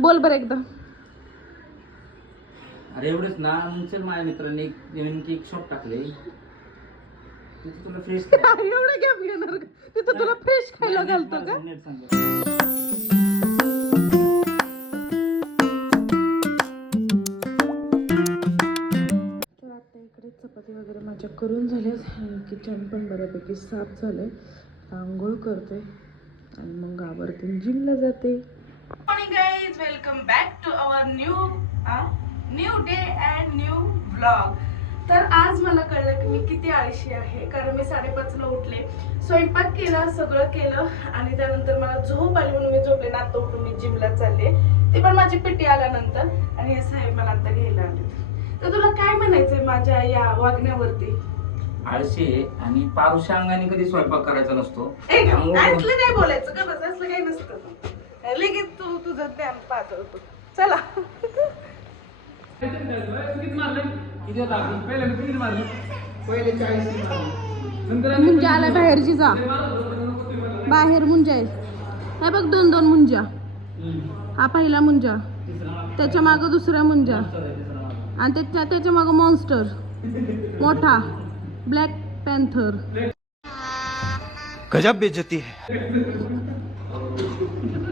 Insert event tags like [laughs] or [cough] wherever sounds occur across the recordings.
बोल बरं एकदा. अरे एवढंच ना मग चल माझ्या मित्राने एक नेमकी एक शॉप टाकले तिथे तुला फ्रेश [laughs] एवढं गॅप घेणार का? तिथं तुला फ्रेश खायला घालतो का? नेट सांग. तर आता इकडे चपाती वगैरे माझ्या करून झाल्यात आणि किचन पण बऱ्यापैकी साफ झालंय. आता आंघोळ करते आणि मग आवरते जिमला जाते. Morning guys welcome back to our new new day and new blog तर आज मला कळलं की मी किती आळशी आहे कारण मी साडेपाचला उठले. स्वयंपाक केला सगळं केलं आणि त्यानंतर मला झोप आली म्हणून मी झोपले. ना आता उठून मी जिमला चालले. ते पण माझी पिटी आल्यानंतर आणि हे साहेब मला आता घ्यायला आले तर तुला काय म्हणायचंय माझ्या या वागण्यावरती? आळशी आणि पारुशा अंगाने कधी स्वयंपाक करायचा नसतो. नाही बोलायचं का बस? असलं काही नसतं. लगेच तू तुझं ज्ञान पाजवतो चला. मुंजा आला बाहेरची जा बाहेर मुंजा आहे. हे बघ दोन दोन मुंजा. हा पहिला मुंजा. त्याच्या मागं दुसरा मुंजा. आणि त्याच्या त्याच्या मागं मॉन्स्टर मोठा. ब्लॅक पॅन्थर गजब बेइज्जती है।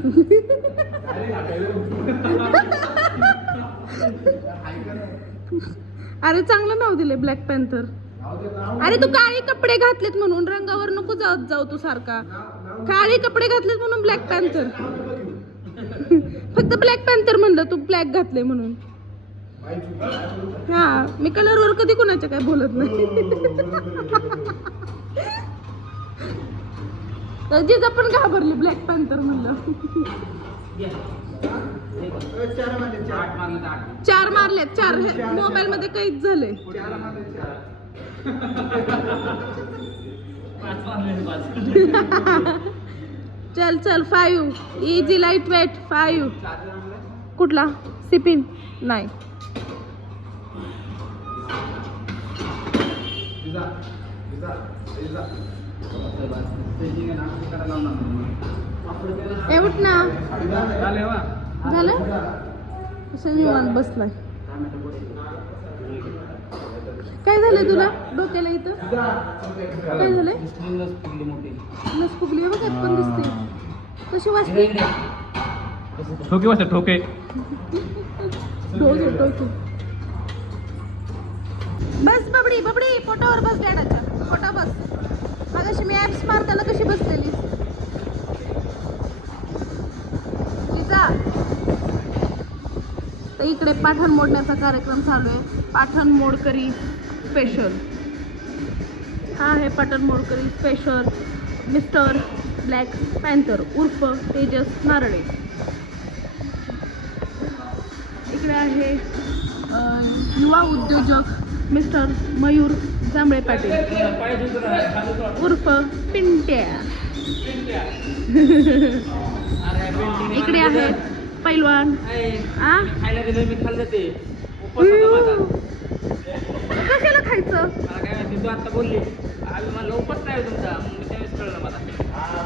[laughs] अरे चांगलं नाव दिले ब्लॅक पॅन्थर अरे तू काळे कपडे घातलेत म्हणून रंगावर नको जात जाऊ तू सारखा. काळे कपडे घातलेत म्हणून ब्लॅक पॅन्थर [laughs] फक्त ब्लॅक पॅन्थर म्हणलं तू ब्लॅक घातले म्हणून. हा मी कलरवर कधी कोणाच्या काय बोलत नाही. [laughs] तर जिजा पण घाबरली ब्लॅक पॅन्थर म्हणलं. चार मारले चार. मोबाईल मध्ये काहीच झाले. चल चल five easy light weight five कुठला? सिपिन नाही. Staging आहे ना, ए उठ ना. झालं असं निवांत बसलाय. काय झालंय तुला? डोक्याला इथं? काय झालंय? फुगली. लस फुगली बघ यात पण दिसते. कशी वाजते? इकडे. ठोके वाजता ठोके. डोके डोके बस बबडी बबडी पोटावर बस डॅडाच्या. पोटा बस. मगाशी मी ॲप्स मारताना कशी बसलेली लिजा तर इकडे पाठण मोडण्याचा कार्यक्रम चालू आहे. पाठण मोडकरी स्पेशल हा आहे Patan Modkari special mister black panther उर्फ तेजस नारळे. इकडे आहे युवा उद्योजक मिस्टर मयूर जांभळे पाटील. उर्फ पिंट्या. इकडे आहे पैलवान. कशाला खायचं?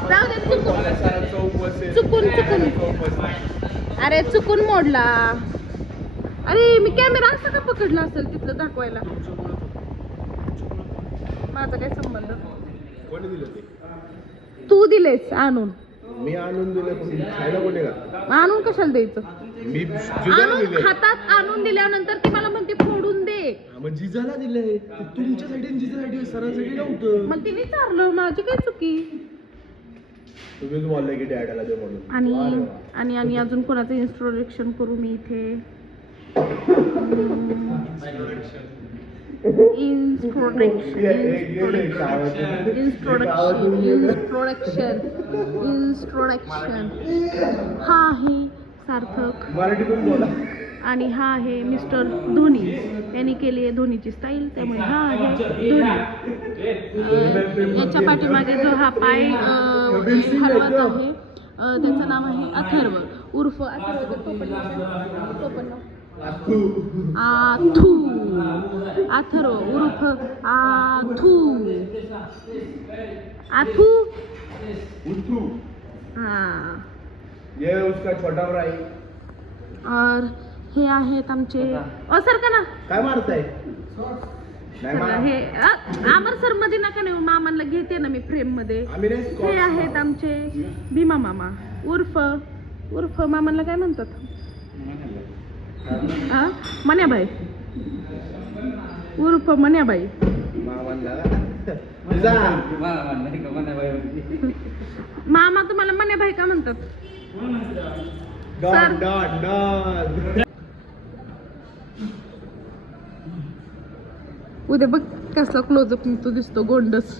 जाऊ दे चुकून. चुकून चुकून. अरे चुकून मोडला. अरे मी कॅमेरा असा का पकडला असेल तिथलं दाखवायला? माझा काय संबंध? कोणी दिलं ते? तू दिलेस आणून. मी आणून दिलं पण खायला कोणी का आणून कशाला द्यायचं? मी जिजाला आणून दिले हातात आणून दिल्यानंतर ती मला म्हणते फोडून दे. मग जिजाला दिलंय. ते तुमच्यासाठी आणि जिजासाठी सरांसाठी नव्हतं. मग तिने चारलं माझी काय चुकी? तुम्हीच बोलले की डॅडाला दे म्हणून. वा रे आणि वा. आणि आणि अजून कोणाचं इंट्रोडक्शन करू मी इथे? इंट्रोडक्शन हा आहे सार्थक. आणि हा आहे मिस्टर धोनी. त्यांनी केली आहे धोनीची स्टाईल त्यामुळे हा आहे धोनी. याच्या पाठीमागे जो हा पाय हलवत आहे त्याचं नाव आहे अथर्व. उर्फ अथर्व टोपण. टोपण. आथू. अथर्व उर्फ आथू. आथू? उठू हा. ये उसका छोटा भाई. और हे आहेत आमचे ओ सर का ना? काय मारताय? नाही चला, हे अ, आमर सरमध्ये नका नेऊ. मामांना घेते ना मी फ्रेममध्ये. आम्ही नाही हे आहेत आमचे भीमा मामा. उर्फ उर्फ मामांना काय म्हणतात? आ? मन्याबाई उर्फ मन्याबाई मामा तुम्हाला मन्याबाई का म्हणतात डॉन डॉन डॉन उद्या बघ कसला क्लोजअप तो दिसतो गोंडस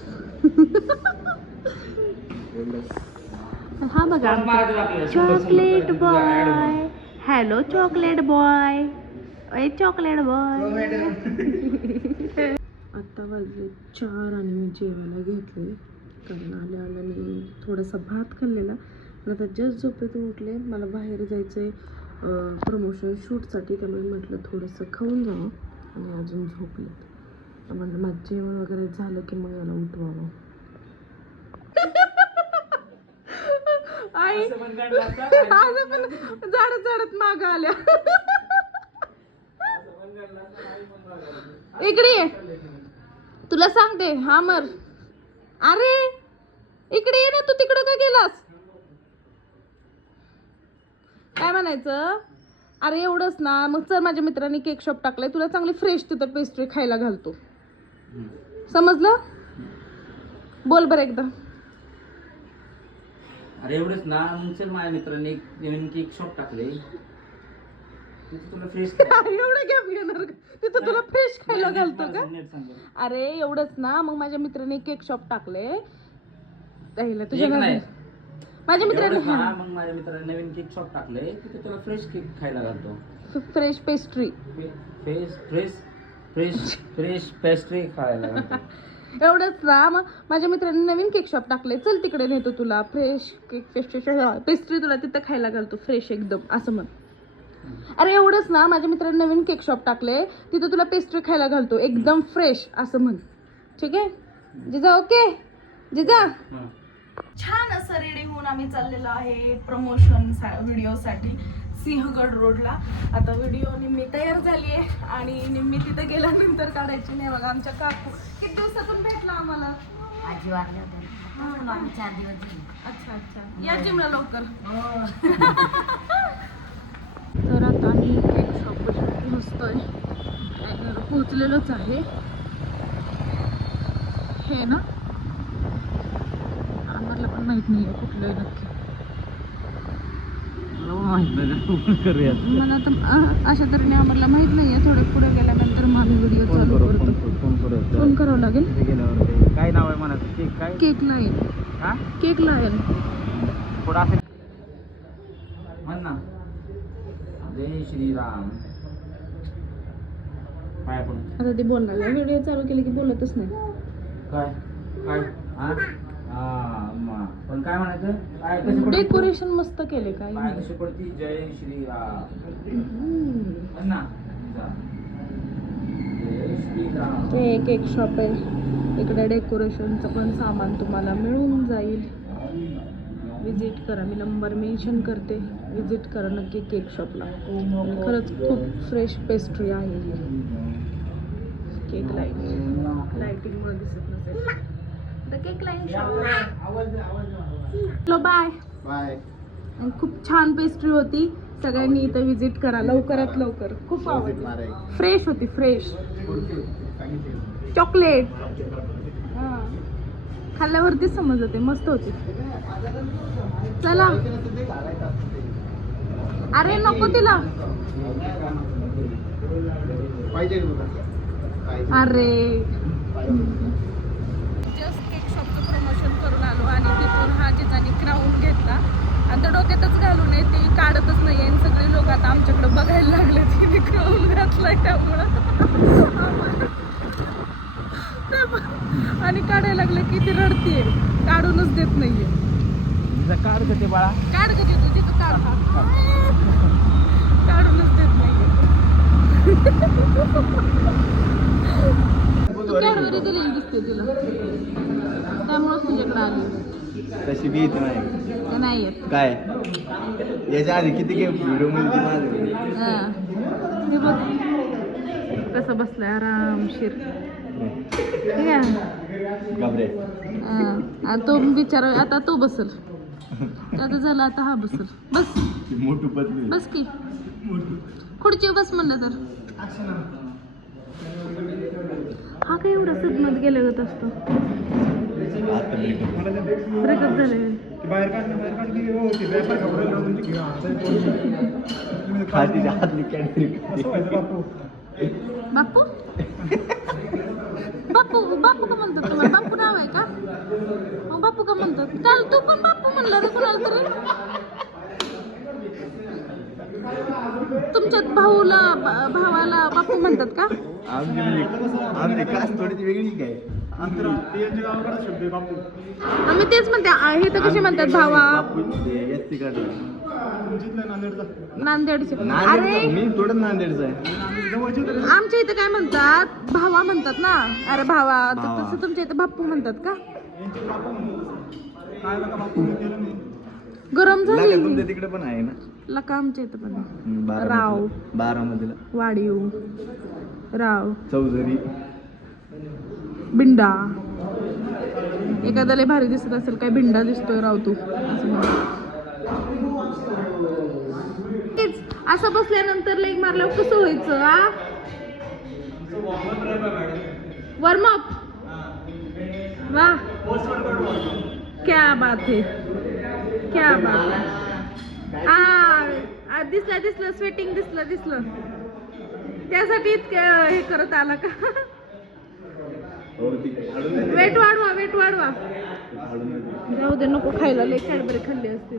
हा बघा chocolate boy hello chocolate boy ए चॉकलेट बॉय आता वाजले चार आणि मी जेवायला घेतले कारण आल्या आल्या मी थोडासा भात खाल्लेला. आणि आता जस्ट झोपेतून उठले. मला बाहेर जायचं आहे प्रमोशन शूटसाठी त्यामुळे म्हटलं थोडंसं खाऊन जावं. आणि अजून झोपले. तर म्हटलं माझं जेवण वगैरे झालं की मग याला उठवावं. आई. आज पण [laughs] झाडत झाडत माग आल्या. इकडे ये. तुला सांगते हा मर. अरे इकडे ये ना. तू तिकडं का गेलास? काय म्हणायचं? अरे एवढंच ना. मग चल माझ्या मित्रांनी केक शॉप टाकलाय. तुला चांगली फ्रेश तिथं पेस्ट्री खायला घालतो. समजलं? बोल बरं एकदा. अरे एवढंच ना. मग चल माझ्या मित्राने एक नवीन केक शॉप टाकले तिथे तुला फ्रेश [laughs] एवढं गॅप घेणार का? तिथं तुला फ्रेश खायला घालतो का? नीट. अरे एवढंच ना. मग माझ्या मित्राने केक शॉप टाकले त्याला तुझ्या एक घरी- माझ्या मित्राने एवढंच ना मग माझ्या मित्राने नवीन केक शॉप टाकले तिथे तुला फ्रेश केक खायला घालतो. Fresh pastry fresh fresh fresh fresh pastry खायला घालतो. [laughs] एवढंच ना. मग माझ्या मित्राने नवीन केक शॉप टाकले चल तिकडे नेतो तुला. फ्रेश केक पेस्ट्री तुला तिथं खायला घालतो. फ्रेश एकदम. असं म्हण. अरे एवढंच ना. माझ्या मित्राने नवीन केक शॉप टाकले तिथं तुला पेस्ट्री खायला घालतो. एकदम फ्रेश असं म्हण. ठीक आहे? जिजा ओके जिजा? हं. छान असं रेडी होऊन आम्ही चाललेलो आहे प्रमोशन व्हिडिओसाठी सिंहगड रोडला. आता व्हिडिओ निम्मी तयार झाली आहे आणि निम्मी तिथे गेल्यानंतर काढायची नाही बघा आमच्या काकू. किती दिवसातून भेटला आम्हाला? आजी वारल्या होत्या म्हणून आम्ही चार दिवस झाले. अच्छा अच्छा. या जिमला लवकर. हो. [laughs] तर आता आम्ही केक शॉपवर तर पोहोचलेलोच आहे. हे ना? आम्हाला पण माहीत नाही आहे कुठलं आहे. नक्की मला तर अशा तऱ्हेने आम्हाला माहीत नाही आहे थोडं पुढे गेल्यानंतर मग आम्ही व्हिडिओ चालू करतो. फोन करावं लागेल? काय नाव आहे म्हणा केक काय? केक लाईन हा? केक लाईन पुढं असेल म्हण ना. जय श्रीराम. काय आता ते बोलणार नाही. व्हिडिओ चालू केले की बोलतच नाही. काय? काय? हा? हा. पण काय म्हणायचं? काय कशी पडती? डेकोरेशन मस्त केले काय? काय कशी पडती जय हम्म. ना जा. जय श्रीराम ते केक शॉप आहे. इकडे डेकोरेशनचं पण सामान तुम्हाला मिळून जाईल. विजिट करा. मी नंबर मेन्शन करते. विजिट करा नक्की केक शॉपला खरंच खूप फ्रेश पेस्ट्री आहे. केक लाइट लाईटिंगमुळे दिसत नसेल. द केक लाईन चलो बाय बाय खूप छान पेस्ट्री होती. सगळ्यांनी इथं विजिट करा. लवकरात लवकर. खूप आवडली. फ्रेश होती फ्रेश चॉकलेट हां. खाल्ल्यावरती समजत ते मस्त होती. चला. अरे नको तिला. पाहिजे अरे जस्ट केक शॉपचं प्रमोशन करून आलो आणि तिथून हा जिजानी क्राऊन घेतला. आणि तो डोक्यातच घालून आहे ते काढतच नाही आणि सगळे लोक आता आमच्याकडे बघायला लागले तिने क्राऊन घातलाय त्यामुळं. आणि काढायला लागले की ती रडतीये काढूनच देत नाहीये. कार ते बाळा. काढ का तिथं तिथं काढ. काढूनच देत तू दिलेली दिसते तिला. त्यामुळेच तुझ्याकडे आली. तशी बी येते नाही. का नाही. येत काय? याच्या आधी किती गेम व्हिडिओ माझे हा. हे बघ. कसं बसलाय? आरामशीर ठीक आहे? हा. तो बिचारा आता तो बसल. आता झालं आता हा बसल. बस. मोठू पत्नी. बस की. खुर्ची बस म्हणलं तर. हा काय एवढा सदमत गेल्यागत असतो ब्रेकअप झाले बापू? बापू बापू का म्हणतात तुम्हाला? बापू नाव आहे का? मग बापू का म्हणतात काल तू पण बापू म्हणला रे कुणाला तरी. तुमच्यात भाऊला भावाला बापू म्हणतात का? आमची आमची कास थोडी वेगळी काय आम्ही तेच म्हणते हे तर कसे म्हणतात भावा? नांदेडचा. अरे नांदेड मी थोडं नांदेडचं आहे. आमच्या इथं काय म्हणतात भावा म्हणतात ना? अरे भावा. तसं तुमच्या इथं बापू म्हणतात का? यांचे बापू म्हणतात काय नका बापू मी केलं नाही. गरम झाली. तुमच्या तिकडे पण आहे ना? लका आमच्या इथं पण. राव. बारामतीला. वाडीव राव. चौधरी. बिंडा. एखाद्याला भारी दिसत असेल काय भिंडा दिसतोय राव तू. असं तेच असं बसल्यानंतर लेग मारल्यावर कसं व्हायचं आ? वॉर्मअप वा. क्या बात है. क्या बात. है आ दिसलं दिसलं स्वेटिंग दिसलं दिसलं. त्यासाठी इतकं हे करत आला का? [laughs] वेट वाढवा वेट वाढवा. जाऊ दे नको खायला. लय कॅडबरी खाल्ली असते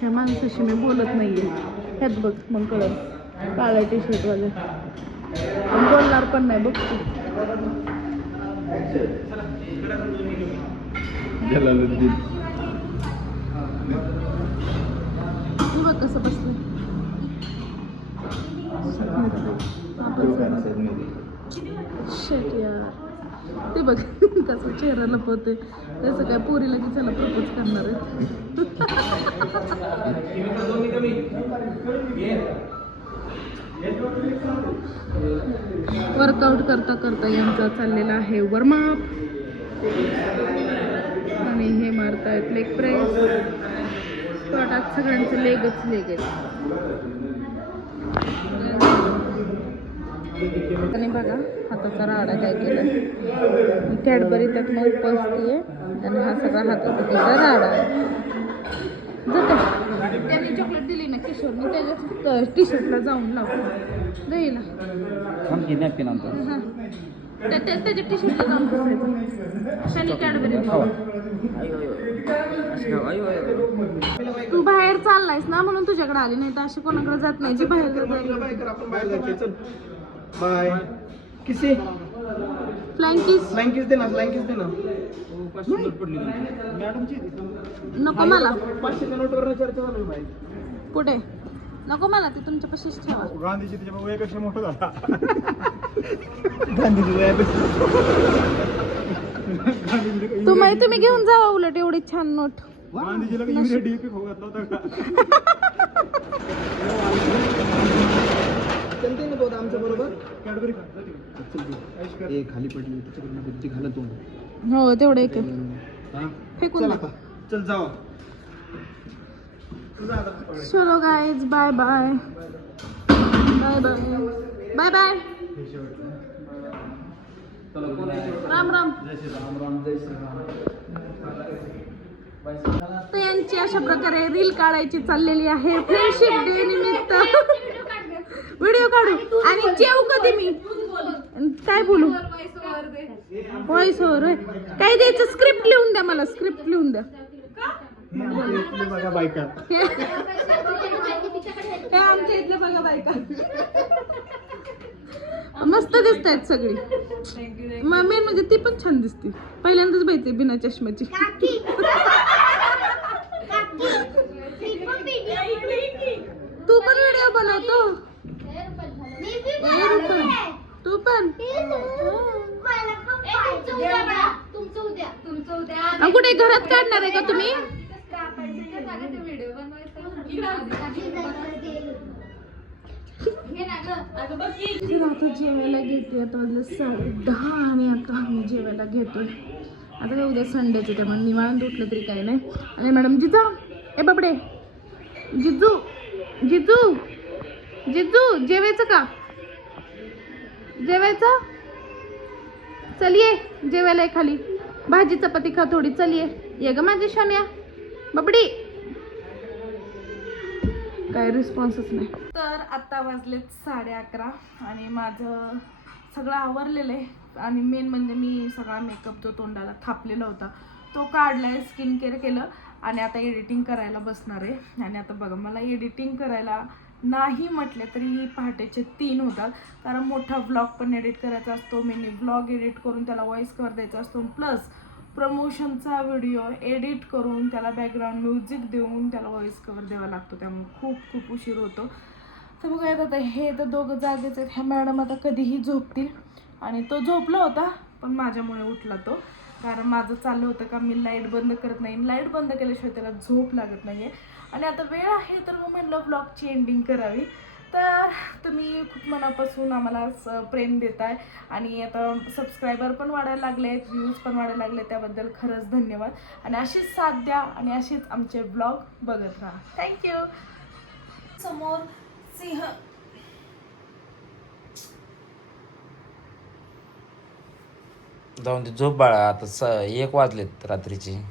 ह्या माणसाशी मी बोलत नाहीये. ह्यात बघ मग कळत काळ्या टी शर्ट वाले बोलणार पण नाही बघ तू. बघ कसं बसलं. शेट यार. ते बघ [laughs] कसं चेहरा लपवते त्याचं काय पोरीला की त्याला प्रपोज करणार आहे वर्कआउट [laughs] करता करता यांचा चाललेला आहे वर्माप आणि हे मारतायत लेग प्रेस स्क्वॉटात सगळ्यांचे लेगच लेग आहेत. आणि बघा हाताचा राडा काय केला कॅडबरी त्यात मग उपसते आणि हा सगळा हाताचा तिचा राडा आहे. जाते. त्यांनी चॉकलेट दिली ना किशोरने त्याच्या टी शर्टला जाऊन लाव जाईला हा. त्याच्या टी शर्टला जाऊन बसायचं. शनी कॅडबरी तू बाहेर चाललायस ना म्हणून तुझ्याकडे आली नाही तर अशी कोणाकडे जात नाही जी बाहेर बाय किसे फ्लाइंग किस फ्लाइंग किस दे ना. फ्लाइंग किस दे ना मॅडमची. नको मला. पाचशेच्या नोटवर चर्चा आहे बाई. कुठे? नको मला ते तुमच्या पशीच ठेवा. गांधीजी त्याच्या वयापेक्षा मोठा झाला. [laughs] गांधीजी वयापेक्षा. तुम्ही तुम्ही घेऊन जावा उलट एवढी छान नोट. गांधीजीला काही युरिया डीएपी खाऊ घातला होता का चलते ना तो आता आमच्या बरोबर ए खाली पडली त्याच्याकडून घालत हो तेवढं एक आहे. हा? फेकून चल जाऊ. चलो guys bye bye bye bye bye bye Ram Ram. तर यांची अशा प्रकारे रील काढायची चाललेली आहे. फ्रेंडशिप डे निमित्त. व्हिडिओ काढू. आणि जेव कधी मी? काय बोलू? व्हॉइस ओव्हर होय. काय द्यायचं? स्क्रिप्ट लिहून द्या मला स्क्रिप्ट लिहून द्या. बघा बायका हे आमच्या इथल्या बघा बायका. [laughs] मस्त दिसत आहेत सगळी मेन म्हणजे ती पण छान दिसते. पहिल्यांदाच बघते बिना चष्म्याची. [laughs] तू पण व्हिडिओ बनवतो ए, रुपा. कुठे घरात काढणार आहे का तुम्ही आता जेवायला घेते आता वाजले साडे दहा आणि आता आम्ही जेवायला घेतोय आता काय उद्या संडेचं त्यामुळे निवांत उठलं तरी काही नाही आणि मॅडम जिजा ए बापडे जिजू जिजू जिजू जेवायचं का जेवायचं? चल ये जेवायला आहे खाली. भाजी चपाती खा थोडी चल ये ग माझी शान्या बबडी. काय रिस्पॉन्सच नाही. तर आत्ता वाजलेत साडे अकरा आणि माझं सगळं आवरलेलं आहे. आणि मेन म्हणजे मी सगळा मेकअप जो तोंडाला थापलेला होता तो काढलाय स्किन केअर केलं. आणि आता एडिटिंग करायला बसणार आहे. आणि आता बघा मला एडिटिंग करायला नाही म्हटले तरी पहाटेचे तीन होतात. कारण मोठा व्लॉग पण एडिट करायचा असतो मिनी व्लॉग एडिट करून त्याला व्हॉइस कवर द्यायचा असतो. प्लस प्रमोशनचा व्हिडिओ एडिट करून त्याला बॅकग्राऊंड म्युझिक देऊन त्याला व्हॉइस कवर द्यावा लागतो. त्यामुळे खूप खूप उशीर होतो. तर बघा आता हे तर दोघं जागेच आहेत. ह्या मॅडम आता कधीही झोपतील. आणि तो झोपला होता पण माझ्यामुळे उठला तो. कारण माझं चाललं होतं का मी लाइट बंद करत नाही. लाइट बंद केल्याशिवाय त्याला झोप लागत नाही आहे आणि आता वेळ आहे तर मग म्हणलं ब्लॉगची एंडिंग करावी. तर तुम्ही खूप मनापासून आम्हाला स- प्रेम देताय आणि आता सबस्क्रायबर पण वाढायला लागले आहेत व्ह्यूज पण वाढायला लागले त्याबद्दल खरंच धन्यवाद. आणि अशीच साथ द्या आणि असेच आमचे ब्लॉग बघत राहा. थँक्यू समोर सिंह. जाऊन दे झोप बाळा आता स एक वाजलेत रात्रीची.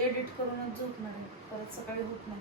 एडिट करूनच झोपणार आहे परत सकाळी होत नाही.